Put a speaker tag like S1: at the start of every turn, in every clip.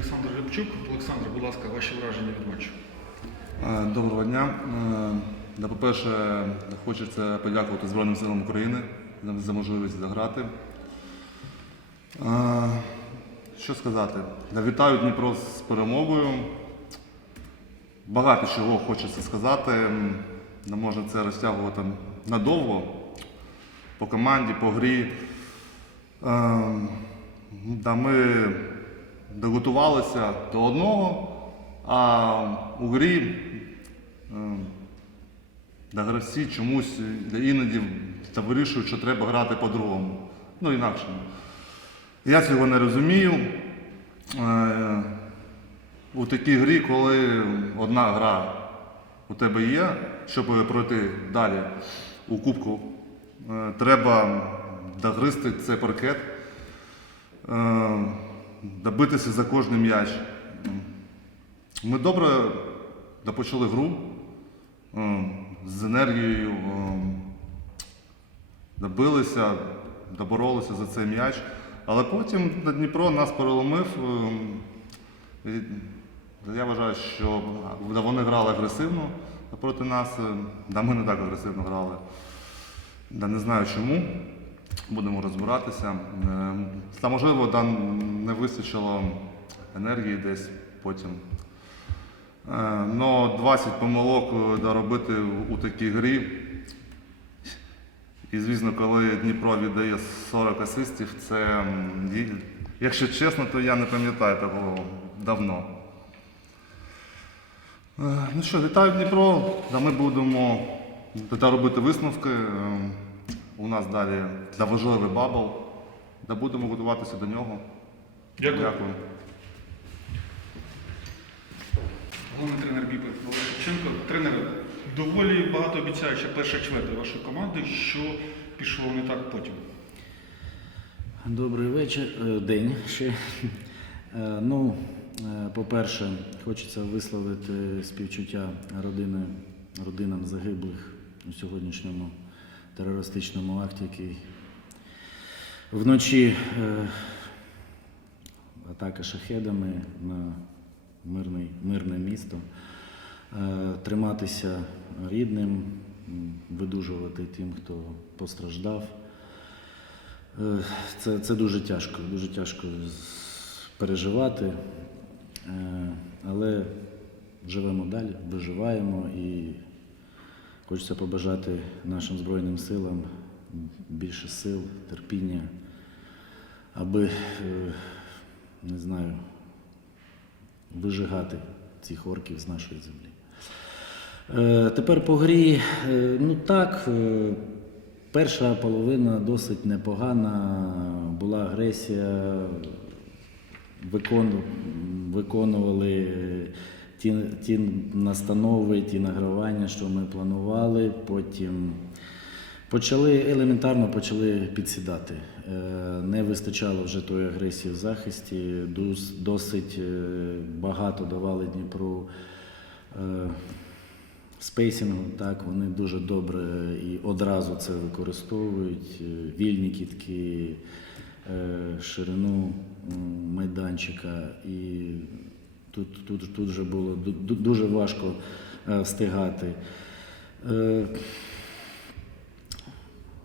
S1: Олександр Рибчук. Олександр, будь ласка, ваші враження від матчу.
S2: Е, Доброго дня. Е, По-перше, хочеться подякувати Збройним силам України за- можливість заграти. Е, Що сказати? Вітаю Дніпро з перемогою. Багато чого хочеться сказати. Не можна це розтягувати надовго по команді, по грі. Да, ми доготувалися до одного, а у грі е, да, гравці чомусь іноді та вирішують, що треба грати по-другому. Ну, інакше. Я цього не розумію. Е, у такій грі, коли одна гра у тебе є, щоб пройти далі у кубку, е, треба догристи цей паркет, добитися за кожний м'яч. Ми добре допочали гру е, з енергією, е, добилися, доборолися за цей м'яч. Але потім Дніпро нас переломив. е, Я вважаю, що вони грали агресивно проти нас. Да, ми не так агресивно грали. Да, не знаю чому. Будемо розбиратися. Е, Та можливо, да, не вистачило енергії десь потім. Е, Но 20 помилок е, да, робити у такій грі. І звісно, коли Дніпро віддає 40 асистів, це, якщо чесно, то я не пам'ятаю такого давно. Е, Ну що, вітаю Дніпро. Да, ми будемо робити висновки. У нас далі да, важливий бабл. Да, будемо готуватися до нього.
S1: Дякую.
S2: Дякую.
S1: Головний тренер БІПи Валерій Шевченко. Тренер, доволі багатообіцяюча перша чверта вашої команди. Що пішло не так потім?
S3: Добрий вечір, е, день ще. Е, Ну, е, по-перше, хочеться висловити співчуття родини, родинам загиблих у сьогоднішньому терористичному акті, який вночі е, атака шахедами на мирний, мирне місто. Е, Триматися рідним, видужувати тим, хто постраждав. Е, Це, це дуже тяжко, дуже тяжко переживати, Е, але живемо далі, виживаємо і хочеться побажати нашим Збройним силам більше сил, терпіння, аби, е, не знаю, вижигати цих орків з нашої землі. Е, Тепер по грі. Е, Ну так, перша половина досить непогана. Була агресія, виконували ті, ті настанови, ті награвання, що ми планували. Потім почали елементарно почали підсідати. Е, Не вистачало вже тої агресії в захисті. Досить е, багато давали Дніпру. е, спейсінгу, так, вони дуже добре і одразу це використовують. Вільні кітки, ширину майданчика. І тут, тут, тут вже було ду- ду- дуже важко е, встигати. Е,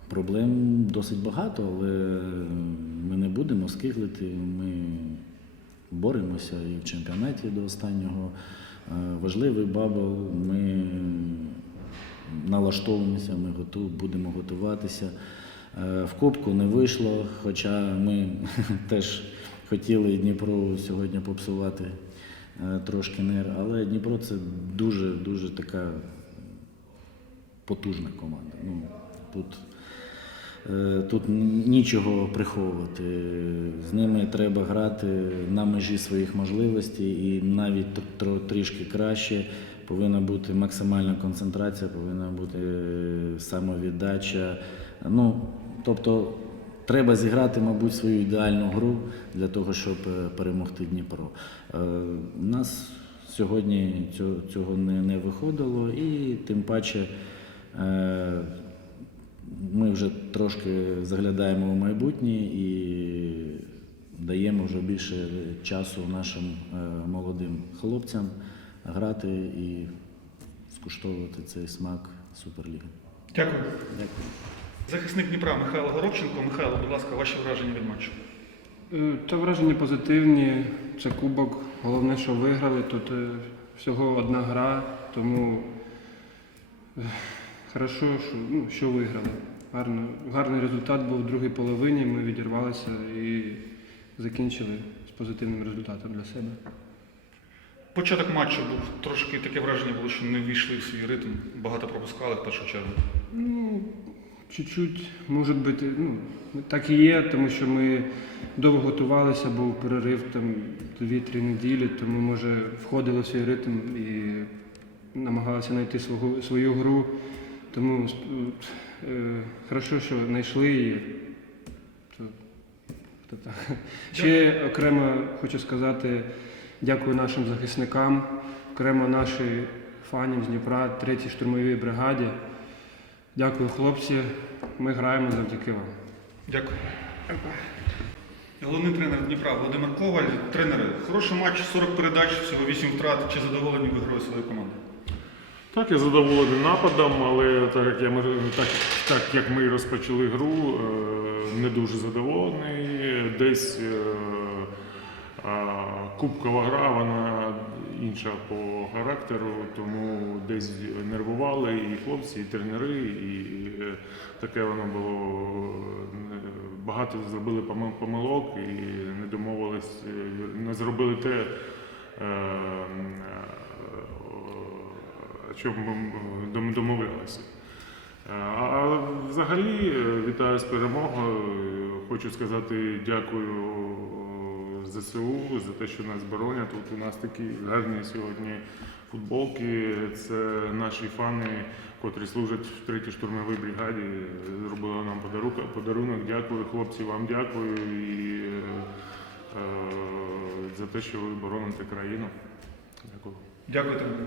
S3: Проблем досить багато, але ми не будемо скиглити. Ми боремося і в чемпіонаті до останнього. Е, Важливий бабл. Ми налаштовуємося, ми готу, будемо готуватися. В Кубку не вийшло, хоча ми теж хотіли Дніпро сьогодні попсувати трошки нер, але Дніпро це дуже дуже така потужна команда. Ну, тут, е, тут нічого приховувати. З ними треба грати на межі своїх можливостей і навіть тр- тр- трішки краще. Повинна бути максимальна концентрація, повинна бути е, самовіддача. Ну, тобто треба зіграти, мабуть, свою ідеальну гру для того, щоб е, перемогти Дніпро. Е, У нас сьогодні цього, не, виходило, і тим паче е, ми вже трошки заглядаємо у майбутнє і даємо вже більше часу нашим е, молодим хлопцям грати і скуштовувати цей смак Суперліги.
S1: Дякую.
S3: Дякую.
S1: Захисник Дніпра Михайло Горобченко. Михайло, будь ласка, ваші враження від матчу.
S4: Е, Та враження позитивні. Це кубок. Головне, що виграли. Тут е, всього одна гра, тому е, хорошо, що, ну, що виграли. Гарно, гарний результат був в другій половині. Ми відірвалися і закінчили з позитивним результатом для себе.
S1: Початок матчу був трошки таке враження було, що не ввійшли в свій ритм, багато пропускали в першу чергу.
S4: Ну, чуть-чуть, може бути, ну, так і є, тому що ми довго готувалися, був перерив там 2-3 неділі, тому може входили в свій ритм і намагалися знайти свого, свою гру. Тому е, хорошо, що знайшли її. Ще окремо хочу сказати дякую нашим захисникам, окремо нашій фанів з Дніпра, 3-й штурмовій бригаді. Дякую, хлопці. Ми граємо завдяки вам.
S1: Дякую. Головний тренер Дніпра Володимир Коваль. Тренери, хороший матч, 40 передач, всього 8 втрат. Чи задоволені ви грою своєї команди?
S5: Так, я задоволений нападом, але так як, я, ми- так, так як ми розпочали гру, е, не дуже задоволений. Десь е, кубкова гра, вона інша по характеру, тому десь нервували і хлопці, і тренери, і е, таке воно було. е, Багато зробили помилок і не домовились, е, не зробили те. е, е, ми домовлялися. Е, А взагалі е, вітаю з перемогою. Хочу сказати дякую е, ЗСУ за те, що нас боронять. Тут у нас такі гарні сьогодні футболки. Це наші фани, котрі служать в третій штурмовій бригаді. Зробили нам подарунок. Дякую, хлопці, вам дякую і е, е, за те, що ви бороните країну. Дякую.
S1: Дякую, тренер.